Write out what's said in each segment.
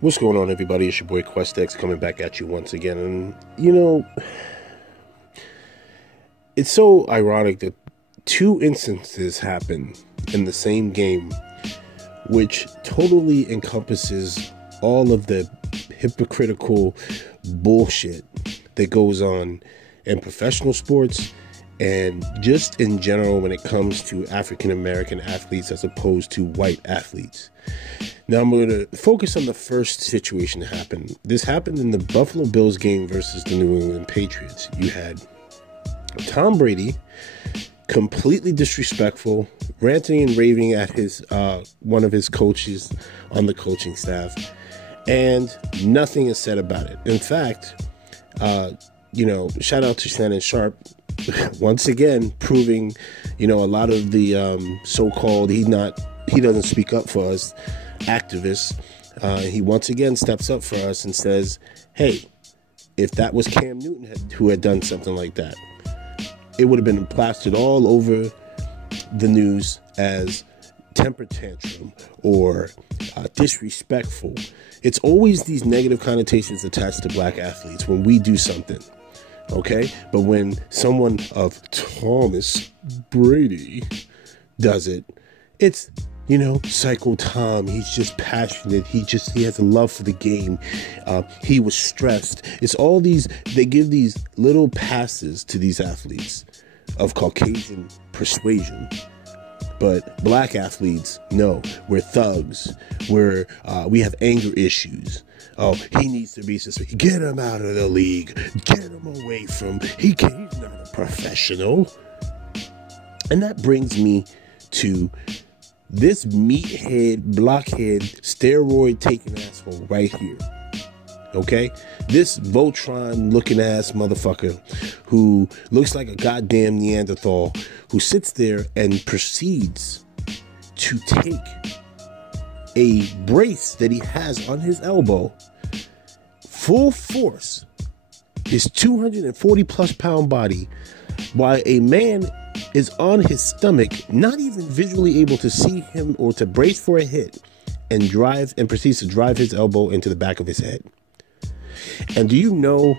What's going on, everybody? It's your boy QuestX coming back at you once again. And, it's so ironic that two instances happen in the same game, which totally encompasses all of the hypocritical bullshit that goes on in professional sports and just in general when it comes to African American athletes as opposed to white athletes. Now I'm going to focus on the first situation that happened. This happened in the Buffalo Bills game versus the New England Patriots. You had Tom Brady, completely disrespectful, ranting and raving at his one of his coaches on the coaching staff, and nothing is said about it. In fact, shout out to Shannon Sharp once again proving, a lot of the so-called he doesn't speak up for us activists. He once again steps up for us and says, hey, if that was Cam Newton who had done something like that, it would have been plastered all over the news as temper tantrum or disrespectful. It's always these negative connotations attached to black athletes when we do something. Okay? But when someone of Thomas Brady does it, it's, Psycho Tom, he's just passionate. He has a love for the game. He was stressed. It's all these, they give these little passes to these athletes of Caucasian persuasion. But black athletes, no, we're thugs. We have anger issues. Oh, he needs to be suspended. Get him out of the league. Get him away from, he's not a professional. And that brings me to this meathead, blockhead, steroid-taking asshole right here. Okay? This Voltron-looking ass motherfucker who looks like a goddamn Neanderthal, who sits there and proceeds to take a brace that he has on his elbow, full force, his 240-plus pound body, while a man is on his stomach, not even visually able to see him or to brace for a hit, and proceeds to drive his elbow into the back of his head. And do you know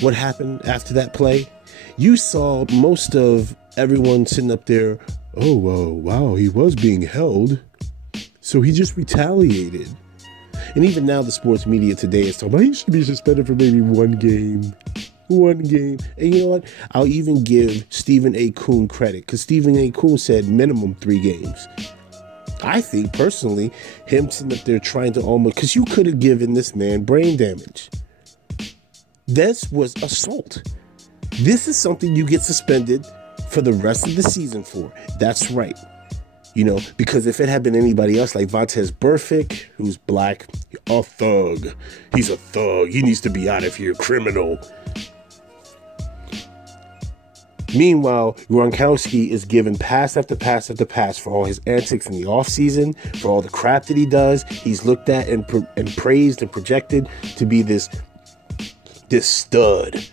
what happened after that play? You saw most of everyone sitting up there, oh, wow, he was being held, so he just retaliated. And even now the sports media today is talking about he should be suspended for maybe one game. And you know what? I'll even give Stephen A. Coon credit, because Stephen A. Coon said minimum 3 games. I think, personally, him sitting up there trying to almost, because you could have given this man brain damage. This was assault. This is something you get suspended for the rest of the season for. That's right. Because if it had been anybody else like Vontaze Burfict, who's black, a thug. He's a thug. He needs to be out of here, criminal. Meanwhile, Gronkowski is given pass after pass after pass for all his antics in the offseason, for all the crap that he does. He's looked at and praised and projected to be this stud.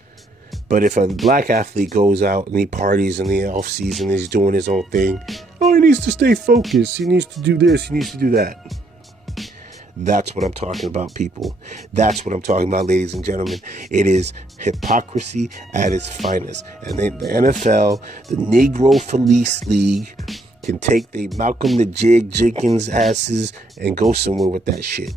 But if a black athlete goes out and he parties in the offseason and he's doing his own thing, he needs to stay focused. He needs to do this. He needs to do that. That's what I'm talking about, people. That's what I'm talking about, ladies and gentlemen. It is hypocrisy at its finest. And then the NFL, the Negro Felice League, can take the Malcolm the Jig Jenkins asses and go somewhere with that shit.